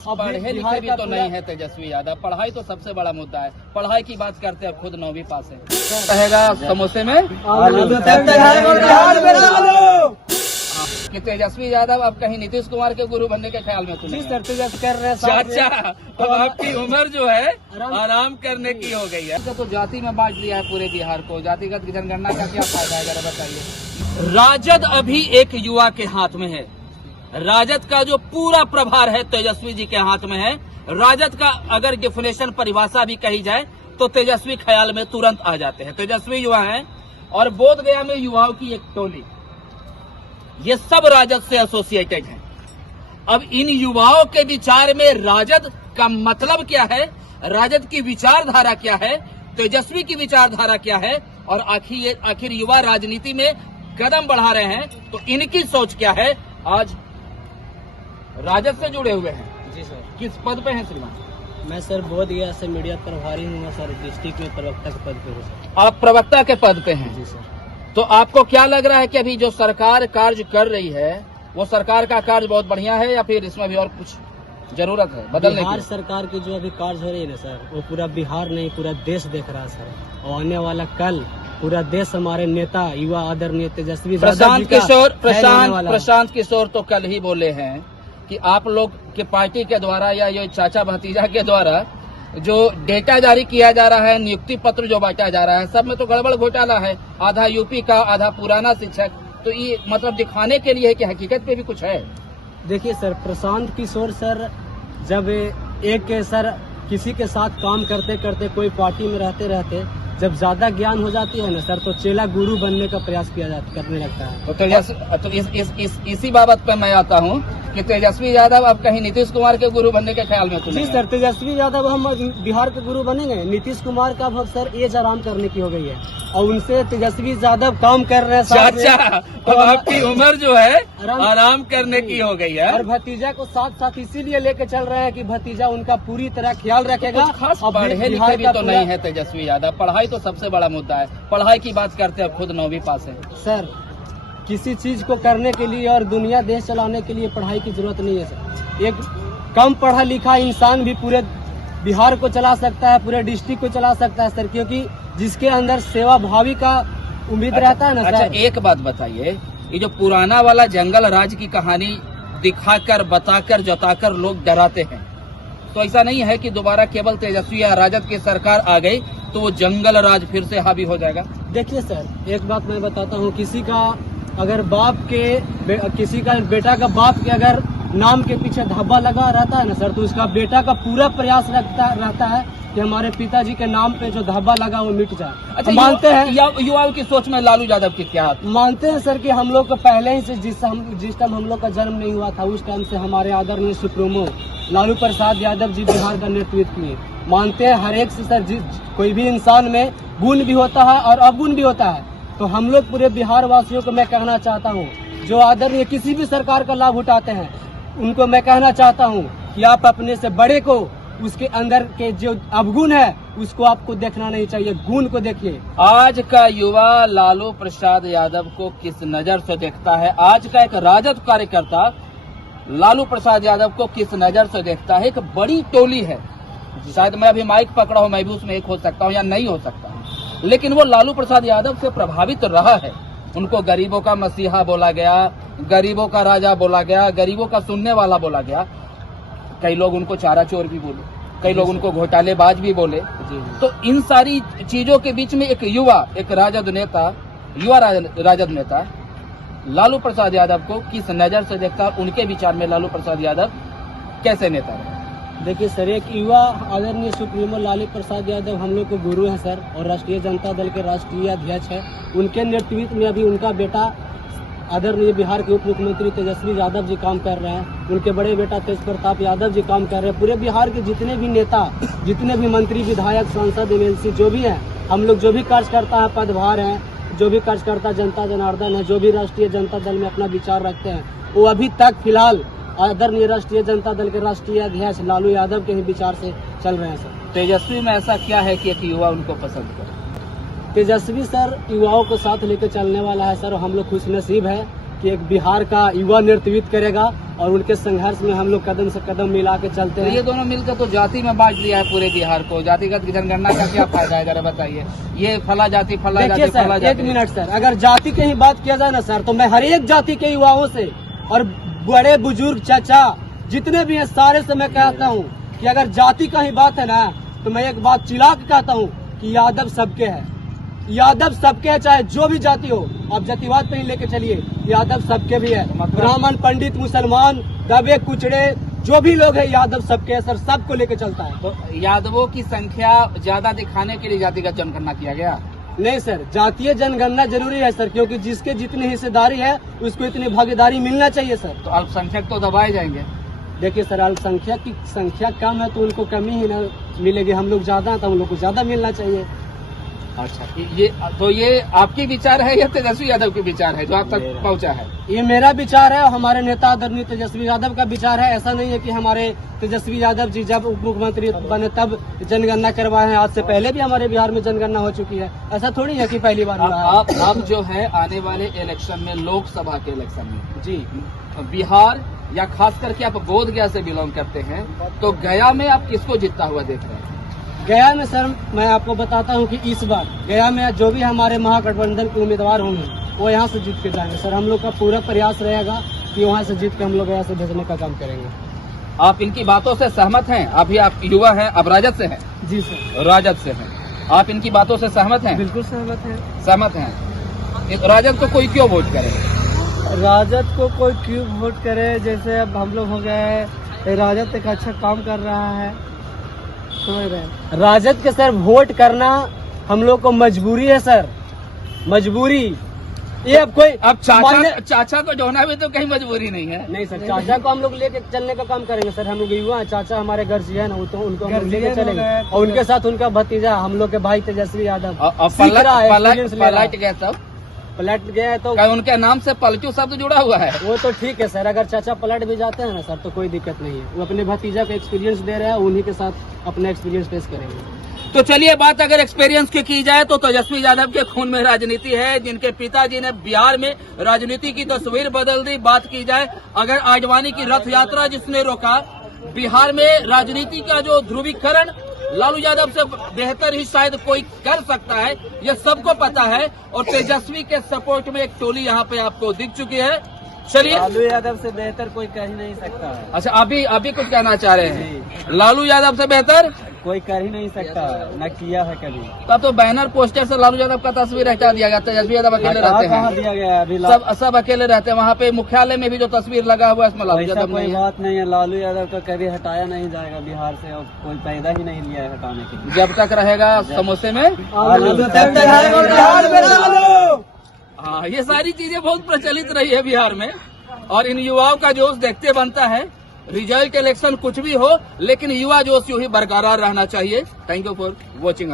पढ़े लिखे भी तो नहीं है तेजस्वी यादव। पढ़ाई तो सबसे बड़ा मुद्दा है। पढ़ाई की बात करते हैं, खुद 9वीं पास है। रहेगा समोसे में कि तेजस्वी यादव अब कहीं नीतीश कुमार के गुरु बनने के ख्याल में तो नहीं है। कर रहे चाचा, अब आपकी उम्र जो है आराम करने की हो गई है। तो जाति में बांट दिया है पूरे बिहार को। जातिगत जनगणना का क्या फायदा है, जरा बताइए। राजद अभी एक युवा के हाथ में है। राजद का जो पूरा प्रभार है तेजस्वी जी के हाथ में है। राजद का अगर डिफिनेशन परिभाषा भी कही जाए तो तेजस्वी ख्याल में तुरंत आ जाते हैं। तेजस्वी युवा हैं और बोधगया में युवाओं की एक टोली, ये सब राजद से एसोसिएटेड हैं। अब इन युवाओं के विचार में राजद का मतलब क्या है, राजद की विचारधारा क्या है, तेजस्वी की विचारधारा क्या है, और आखिर युवा राजनीति में कदम बढ़ा रहे हैं तो इनकी सोच क्या है। आज राजद से जुड़े हुए हैं। जी सर। किस पद पे हैं श्रीमान? मैं सर बोधगया से मीडिया प्रभारी हूँ सर, डिस्ट्रिक्ट में प्रवक्ता के पद पे हूँ सर। आप प्रवक्ता के पद पे हैं? जी सर। तो आपको क्या लग रहा है कि अभी जो सरकार कार्य कर रही है वो सरकार का कार्य बहुत बढ़िया है या फिर इसमें भी और कुछ जरूरत है बदलने की? बिहार सरकार की जो अभी कार्य हो रही है ना सर, वो पूरा बिहार नहीं पूरा देश देख रहा है सर। और आने वाला कल पूरा देश हमारे नेता युवा आदरणीय तेजस्वी प्रशांत किशोर तो कल ही बोले हैं कि आप लोग के पार्टी के द्वारा या ये चाचा भतीजा के द्वारा जो डेटा जारी किया जा रहा है, नियुक्ति पत्र जो बांटा जा रहा है, सब में तो गड़बड़ घोटाला है। आधा यूपी का, आधा पुराना शिक्षक। तो ये मतलब दिखाने के लिए है कि हकीकत पे भी कुछ है। देखिए सर, प्रशांत किशोर सर जब एक सर किसी के साथ काम करते करते कोई पार्टी में रहते रहते जब ज्यादा ज्ञान हो जाती है ना सर, तो चेला गुरु बनने का प्रयास करने लगता है। तो इसी बाबत पे मैं आता हूँ कि तेजस्वी यादव अब कहीं नीतीश कुमार के गुरु बनने के ख्याल में तो नहीं है। जी सर, तेजस्वी यादव हम बिहार के गुरु बनेंगे। नीतीश कुमार का अब सर एज आराम करने की हो गई है और उनसे तेजस्वी यादव काम कर रहे हैं। चाचा, अब आपकी उम्र जो है आराम करने की हो गई है। और भतीजा को साथ साथ इसीलिए लेके चल रहे हैं कि भतीजा उनका पूरी तरह ख्याल रखेगा। पढ़े लिखे भी तो नहीं है तेजस्वी यादव। पढ़ाई तो सबसे बड़ा मुद्दा है। पढ़ाई की बात करते हैं, खुद 9वीं पास है। सर, किसी चीज को करने के लिए और दुनिया देश चलाने के लिए पढ़ाई की जरूरत नहीं है सर। एक कम पढ़ा लिखा इंसान भी पूरे बिहार को चला सकता है, पूरे डिस्ट्रिक्ट को चला सकता है सर, क्योंकि जिसके अंदर सेवा भावी का उम्मीद रहता है ना सर। अच्छा, एक बात बताइए, ये जो पुराना वाला जंगल राज की कहानी दिखाकर, बताकर, जताकर लोग डराते हैं, तो ऐसा नहीं है कि दोबारा केवल तेजस्वी या राजद की सरकार आ गई तो वो जंगल राज फिर से हावी हो जाएगा? देखिए सर, एक बात मैं बताता हूँ, किसी का अगर किसी का बेटा का बाप के अगर नाम के पीछे धब्बा लगा रहता है ना सर, तो उसका बेटा का पूरा प्रयास रहता है कि हमारे पिताजी के नाम पे जो धब्बा लगा वो मिट जाए। अच्छा, मानते हैं युवाओं की सोच में लालू यादव की क्या? मानते हैं सर कि हम लोग को पहले ही से जिस टाइम हम लोग का जन्म नहीं हुआ था उस टाइम से हमारे आदरणीय सुप्रीमो लालू प्रसाद यादव जी बिहार का नेतृत्व किए। मानते हैं हर एक से सर, कोई भी इंसान में गुण भी होता है और अवगुण भी होता है। तो हम लोग पूरे बिहार वासियों को मैं कहना चाहता हूँ, जो आदरणीय किसी भी सरकार का लाभ उठाते हैं, उनको मैं कहना चाहता हूँ कि आप अपने से बड़े को उसके अंदर के जो अवगुण है उसको आपको देखना नहीं चाहिए, गुण को देखिए। आज का युवा लालू प्रसाद यादव को किस नजर से देखता है? आज का एक राजद कार्यकर्ता लालू प्रसाद यादव को किस नजर से देखता है? एक बड़ी टोली है, शायद मैं अभी माइक पकड़ा हूँ, मैं भी उसमें एक हो सकता हूँ या नहीं हो सकता हूँ, लेकिन वो लालू प्रसाद यादव से प्रभावित रहा है। उनको गरीबों का मसीहा बोला गया, गरीबों का राजा बोला गया, गरीबों का सुनने वाला बोला गया। कई लोग उनको चारा चोर भी बोले, कई लोग उनको घोटालेबाज भी बोले। तो इन सारी चीजों के बीच में एक युवा, एक राजद नेता लालू प्रसाद यादव को किस नजर से देखता है? उनके विचार में लालू प्रसाद यादव कैसे नेता है? देखिए सर, एक युवा आदरणीय सुप्रीमो लालू प्रसाद यादव हम लोग को गुरु है सर, और राष्ट्रीय जनता दल के राष्ट्रीय अध्यक्ष है। उनके नेतृत्व में अभी उनका बेटा आदरणीय बिहार के उप मुख्यमंत्री तेजस्वी यादव जी काम कर रहे हैं। उनके बड़े बेटा तेज प्रताप यादव जी काम कर रहे हैं। पूरे बिहार के जितने भी नेता, जितने भी मंत्री, विधायक, सांसद, एमएलसी जो भी हैं, हम लोग जो भी कार्यकर्ता है, पदभार हैं, जो भी कार्यकर्ता जनता जनार्दन है, जो भी राष्ट्रीय जनता दल में अपना विचार रखते हैं, वो अभी तक फिलहाल आदरणीय राष्ट्रीय जनता दल के राष्ट्रीय अध्यक्ष लालू यादव के ही विचार से चल रहे हैं सर। तेजस्वी में ऐसा क्या है कि एक युवा उनको पसंद करे? तेजस्वी सर युवाओं को साथ लेकर चलने वाला है सर, हम लोग खुश नसीब है कि एक बिहार का युवा नेतृत्व करेगा और उनके संघर्ष में हम लोग कदम से कदम मिला के चलते तो हैं। ये दोनों मिलकर तो जाति में बांट दिया है पूरे बिहार को। जातिगत जनगणना का क्या फायदा है, जरा बताइए। ये फला जाति फला देखिए जाति फला सर, एक जाति। मिनट सर, अगर जाति की ही बात किया जाए ना सर, तो मैं हर एक जाति के युवाओं से और बड़े बुजुर्ग चाचा जितने भी हैं सारे से मैं कहता हूँ कि अगर जाति का ही बात है ना, तो मैं एक बात चिल्ला के कहता हूँ कि यादव सबके है। यादव सबके है, चाहे जो भी जाति हो। आप जातिवाद पे ही लेके चलिए, यादव सबके भी है। ब्राह्मण, पंडित, मुसलमान, दबे कुचड़े जो भी लोग हैं, यादव सबके है सर, सबको लेके चलता है। तो यादवों की संख्या ज्यादा दिखाने के लिए जातिगत जनगणना किया गया। नहीं सर, जातीय जनगणना जरूरी है सर, क्योंकि जिसके जितनी हिस्सेदारी है उसको इतनी भागीदारी मिलना चाहिए सर। तो अल्पसंख्यक तो दबाए जाएंगे। देखिए सर, अल्पसंख्यक की संख्या कम है तो उनको कमी ही ना मिलेगी, हम लोग ज्यादा हैं तो हम लोग को ज्यादा मिलना चाहिए। अच्छा, ये आपकी विचार है या तेजस्वी यादव की विचार है जो आप तक पहुंचा है? ये मेरा विचार है और हमारे नेता आदरणीय तेजस्वी यादव का विचार है। ऐसा नहीं है कि हमारे तेजस्वी यादव जी जब उप मुख्यमंत्री बने तब जनगणना करवाए हैं, आज से पहले भी हमारे बिहार में जनगणना हो चुकी है। ऐसा थोड़ी है कि पहली बार हुआ है। आप जो है आने वाले इलेक्शन में, लोकसभा के इलेक्शन में जी, बिहार या खास करके आप बोधगया से बिलोंग करते हैं, तो गया में आप किसको जीतता हुआ देख रहे हैं? गया में सर मैं आपको बताता हूं कि इस बार गया में जो भी हमारे महागठबंधन के उम्मीदवार होंगे वो यहाँ से जीत के जाएंगे सर। हम लोग का पूरा प्रयास रहेगा कि वहाँ से जीत के हम लोग यहाँ से भेजने का काम करेंगे। आप इनकी बातों से सहमत हैं? अभी आप युवा हैं, आप राजद से हैं? जी सर, राजद से हैं। आप इनकी बातों से सहमत हैं? बिल्कुल सहमत है। सहमत हैं। राजद को कोई क्यों वोट करे? राजद को कोई क्यों वोट करे, जैसे अब हम लोग हो गए, राजद एक अच्छा काम कर रहा है, समझ रहे। राजद के सर वोट करना हम लोग को मजबूरी है सर, मजबूरी। ये अब कोई अब चाचा को जोड़ना भी तो कहीं मजबूरी नहीं है। नहीं सर, चाचा को हम लोग लेके चलने का काम करेंगे सर। हम लोग युवा हैं, चाचा हमारे घर जी है ना, वो तो उनको हम लेके चलेंगे और उनके साथ उनका भतीजा हम लोग के भाई तेजस्वी यादव पलट गया तब पलट गया है तो उनके नाम से पलटू शब्द जुड़ा हुआ है। वो तो ठीक है सर, अगर चाचा पलट भी जाते हैं ना सर तो कोई दिक्कत नहीं है। वो अपने भतीजा को एक्सपीरियंस दे रहे हैं, उन्हीं के साथ अपना एक्सपीरियंस पेश करेंगे। तो चलिए, बात अगर एक्सपीरियंस की जाए तो तेजस्वी यादव के खून में राजनीति है, जिनके पिताजी ने बिहार में राजनीति की तस्वीर बदल दी। बात की जाए अगर आडवाणी की रथ यात्रा जिसने रोका, बिहार में राजनीति का जो ध्रुवीकरण लालू यादव से बेहतर ही शायद कोई कर सकता है, यह सबको पता है। और तेजस्वी के सपोर्ट में एक टोली यहाँ पे आपको दिख चुकी है। चलिए, लालू यादव से बेहतर कोई कर ही नहीं सकता है। अच्छा, अभी कुछ कहना चाह रहे हैं? लालू यादव से बेहतर कोई कर ही नहीं सकता, न किया है कभी। तब तो बैनर पोस्टर से लालू यादव का तस्वीर हटा दिया गया, तेजस्वी यादव अकेले रहते हैं। दिया गया अभी सब अकेले रहते हैं। वहाँ पे मुख्यालय में भी जो तस्वीर लगा हुआ है इसमें लालू यादव कोई नहीं है। बात नहीं है, लालू यादव का कभी हटाया नहीं जाएगा बिहार से, और कोई पैदा ही नहीं लिया है हटाने के लिए। जब तक रहेगा समोसे में हाँ, ये सारी चीजें बहुत प्रचलित रही है बिहार में, और इन युवाओं का जोश देखते बनता है। रिजल्ट इलेक्शन कुछ भी हो, लेकिन युवा जोश यूं ही बरकरार रहना चाहिए। Thank you for watching.